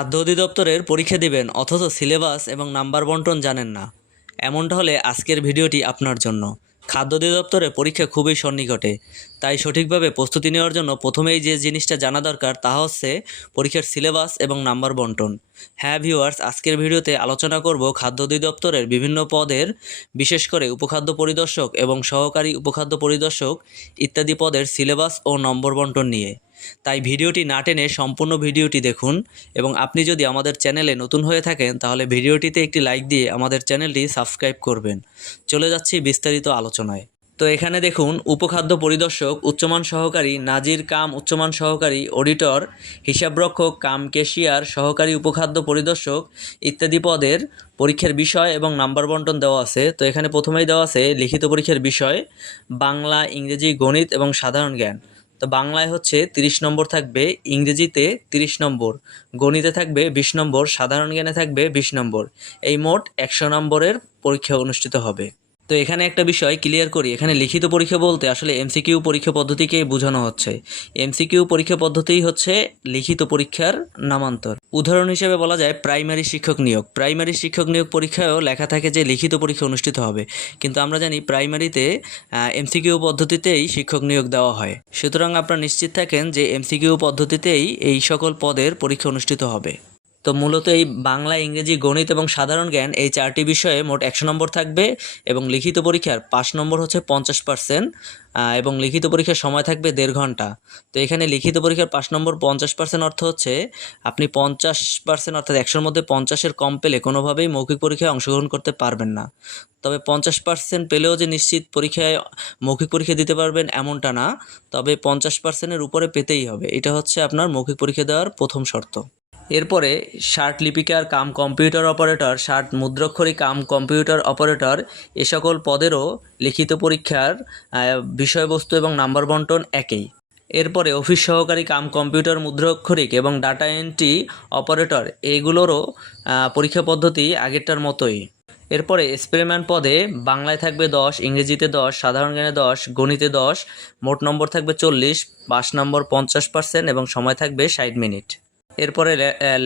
খাদ্য অধিদপ্তরের পরীক্ষা দিবেন অথচ সিলেবাস এবং নাম্বার বন্টন জানেন না। এমনটা হলে আজকের ভিডিওটি আপনার জন্য। খাদ্য অধিদপ্তরে পরীক্ষা খুবই সন্নিকটে। তাই সঠিকভাবে প্রস্তুতি নেওয়ার জন্য প্রথমেই যে জিনিসটা জানা দরকার তা হচ্ছে পরীক্ষার সিলেবাস এবং নাম্বার বন্টন। হ্যাঁ ভিউয়ার্স, আজকের ভিডিওতে আলোচনা করব খাদ্য অধিদপ্তরের বিভিন্ন পদের, বিশেষ করে উপখাদ্য পরিদর্শক এবং সহকারী উপখাদ্য পরিদর্শক ইত্যাদি পদের সিলেবাস ও নম্বর বন্টন নিয়ে। তাই ভিডিওটি না টেনে সম্পূর্ণ ভিডিওটি দেখুন এবং আপনি যদি আমাদের চ্যানেলে নতুন হয়ে থাকেন, তাহলে ভিডিওটিতে একটি লাইক দিয়ে আমাদের চ্যানেলটি সাবস্ক্রাইব করবেন। চলে যাচ্ছি বিস্তারিত আলোচনায়। তো এখানে দেখুন, উপখাদ্য পরিদর্শক, উচ্চমান সহকারী নাজির কাম উচ্চমান সহকারী, অডিটর, হিসাবরক্ষক, কাম কেশিয়ার, সহকারী উপখাদ্য পরিদর্শক ইত্যাদি পদের পরীক্ষার বিষয় এবং নাম্বার বন্টন দেওয়া আছে। তো এখানে প্রথমেই দেওয়া আছে লিখিত পরীক্ষার বিষয়, বাংলা, ইংরেজি, গণিত এবং সাধারণ জ্ঞান। তো বাংলায় হচ্ছে তিরিশ নম্বর থাকবে, ইংরেজিতে তিরিশ নম্বর, গণিতে থাকবে বিশ নম্বর, সাধারণ জ্ঞানে থাকবে বিশ নম্বর। এই মোট একশো নম্বরের পরীক্ষা অনুষ্ঠিত হবে। তো এখানে একটা বিষয় ক্লিয়ার করি। এখানে লিখিত পরীক্ষা বলতে আসলে এমসিকিউ পরীক্ষা পদ্ধতিকে বোঝানো হচ্ছে। এমসিকিউ পরীক্ষা পদ্ধতিই হচ্ছে লিখিত পরীক্ষার নামান্তর। উদাহরণ হিসেবে বলা যায় প্রাইমারি শিক্ষক নিয়োগ। প্রাইমারি শিক্ষক নিয়োগ পরীক্ষায়ও লেখা থাকে যে লিখিত পরীক্ষা অনুষ্ঠিত হবে। কিন্তু আমরা জানি প্রাইমারিতে এমসিকিউ পদ্ধতিতেই শিক্ষক নিয়োগ দেওয়া হয়। সুতরাং আপনারা নিশ্চিত থাকেন যে এমসিকিউ পদ্ধতিতেই এই সকল পদের পরীক্ষা অনুষ্ঠিত হবে। তো মূলত এই বাংলা, ইংরেজি, গণিত এবং সাধারণ জ্ঞান এই চারটি বিষয়ে মোট একশো নম্বর থাকবে এবং লিখিত পরীক্ষার পাঁচ নম্বর হচ্ছে পঞ্চাশ পার্সেন্ট এবং লিখিত পরীক্ষার সময় থাকবে দেড় ঘণ্টা। তো এখানে লিখিত পরীক্ষার পাঁচ নম্বর পঞ্চাশ পার্সেন্ট অর্থ হচ্ছে আপনি পঞ্চাশ পার্সেন্ট অর্থাৎ একশোর মধ্যে পঞ্চাশের কম পেলে কোনোভাবেই মৌখিক পরীক্ষায় অংশগ্রহণ করতে পারবেন না। তবে পঞ্চাশ পার্সেন্ট পেলেও যে নিশ্চিত পরীক্ষায় মৌখিক পরীক্ষা দিতে পারবেন এমনটা না, তবে পঞ্চাশ পার্সেন্টের উপরে পেতেই হবে। এটা হচ্ছে আপনার মৌখিক পরীক্ষা দেওয়ার প্রথম শর্ত। এরপরে শার্ট লিপিকার কাম কম্পিউটার অপারেটর, শার্ট মুদ্রাক্ষরী কাম কম্পিউটার অপারেটর এ সকল পদেরও লিখিত পরীক্ষার বিষয়বস্তু এবং নাম্বার বন্টন একই। এরপরে অফিস সহকারী কাম কম্পিউটার মুদ্রাক্ষরিক এবং ডাটা এন্ট্রি অপারেটর এইগুলোরও পরীক্ষা পদ্ধতি আগেরটার মতোই। এরপরে স্প্রেম্যান পদে বাংলায় থাকবে দশ, ইংরেজিতে দশ, সাধারণ জ্ঞানে দশ, গণিতে দশ, মোট নম্বর থাকবে চল্লিশ পাস নম্বর পঞ্চাশ পার্সেন্ট এবং সময় থাকবে ষাট মিনিট। এরপরে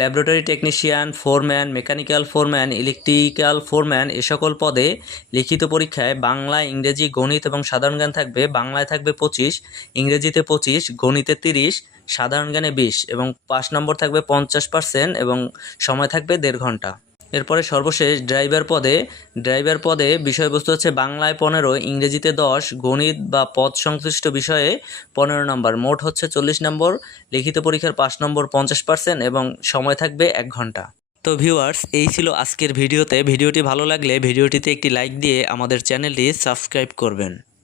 laboratory technician foreman mechanical foreman electrical foreman এ সকল পদে লিখিত পরীক্ষায় বাংলা, ইংরেজি, গণিত এবং সাধারণ জ্ঞান থাকবে, বাংলায় থাকবে পঁচিশ, ইংরেজিতে পঁচিশ, গণিতে তিরিশ, সাধারণ জ্ঞানে বিশ এবং পাঁচ নম্বর থাকবে পঞ্চাশ পার্সেন্ট এবং সময় থাকবে দেড় ঘণ্টা। এরপরে সর্বশেষ ড্রাইভার পদে ড্রাইভার পদে বিষয়বস্তু হচ্ছে বাংলায় পনেরো, ইংরেজিতে দশ, গণিত বা পদ সংশ্লিষ্ট বিষয়ে পনেরো নম্বর। মোট হচ্ছে চল্লিশ নম্বর, লিখিত পরীক্ষার পাঁচ নম্বর পঞ্চাশ পার্সেন্ট এবং সময় থাকবে এক ঘণ্টা। তো ভিউয়ার্স, এই ছিল আজকের ভিডিওতে। ভিডিওটি ভালো লাগলে ভিডিওটিতে একটি লাইক দিয়ে আমাদের চ্যানেলটি সাবস্ক্রাইব করবেন।